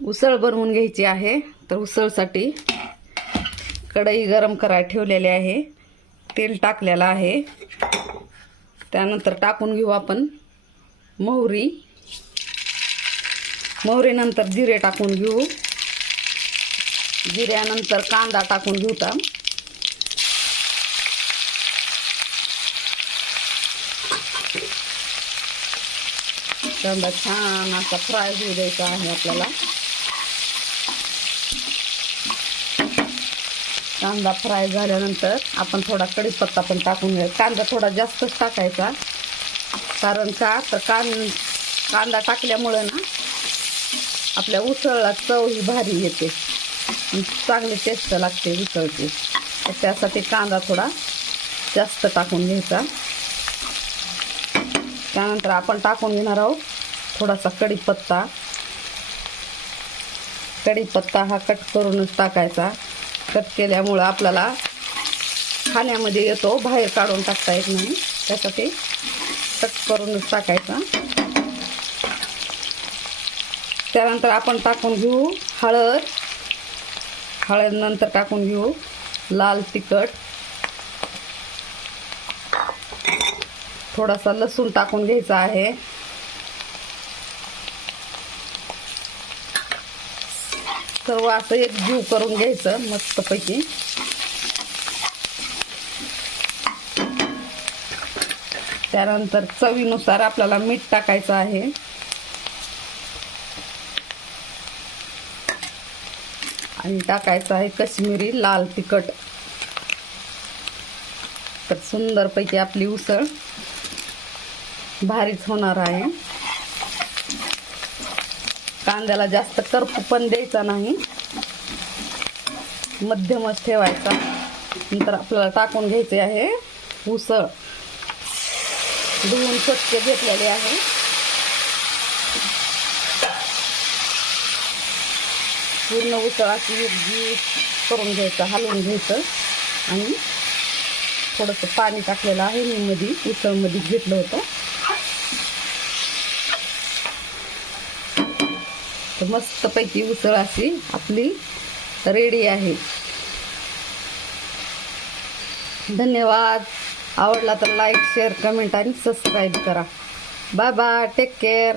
उसळ बनवून घ्यायची आहे। तर उसळसाठी कढई गरम करायला ठेवलेली आहे, तेल टाकलेलं आहे। त्यानंतर टाकून घेऊ आपण मोहरी, मोहरीनंतर जिरे टाकून घेऊ, जिऱ्यानंतर कांदा टाकून घेऊ। कांदा छान असा फ्राय होऊ द्यायचा आहे आपल्याला। कांदा फ्राय झाल्यानंतर आपण थोडा कढीपत्ता पण टाकून घ्यायचा। कांदा थोडा जास्तच टाकायचा, कारण का तर कांदा टाकल्यामुळे ना आपल्या उसळला चव ही भारी येते, चांगली टेस्ट लागते उसळची। तर त्यासाठी कांदा थोडा जास्त टाकून घ्यायचा। त्यानंतर आपण टाकून घेणार आहोत थोडासा कढीपत्ता। कढीपत्ता हा कट करूनच टाकायचा, कट केल्यामुळे आपल्याला खाण्यामध्ये येतो, बाहेर काढून टाकता येत नाही, त्यासाठी कट करूनच टाकायचा। त्यानंतर आपण टाकून घेऊ हळद, हळदनंतर टाकून घेऊ लाल तिखट, थोडासा लसूण टाकून घ्यायचा आहे। सर्व असं एक जीव करून घ्यायचं मस्तपैकी। त्यानंतर चवीनुसार आपल्याला मीठ टाकायचं आहे आणि टाकायचं आहे काश्मीरी लाल तिखट। तर सुंदरपैकी आपली उसळ भारीच होणार आहे। कांद्याला जास्त करपू पण द्यायचा नाही, मध्यमच ठेवायचा। नंतर आपल्याला टाकून घ्यायचे आहे उसळ, धुवून स्वच्छ घेतलेली आहे। पूर्ण उसळ अशी करून घ्यायचं, हलवून घ्यायचं आणि थोडंसं पाणी टाकलेलं आहे मी मध्ये, उसळमध्ये घेतलं होतं। तर मस्तपैकी उसळ अशी आपली रेडी आहे। धन्यवाद। आवडला तर लाईक, शेअर, कमेंट आणि सबस्क्राईब करा। Bye bye, take care.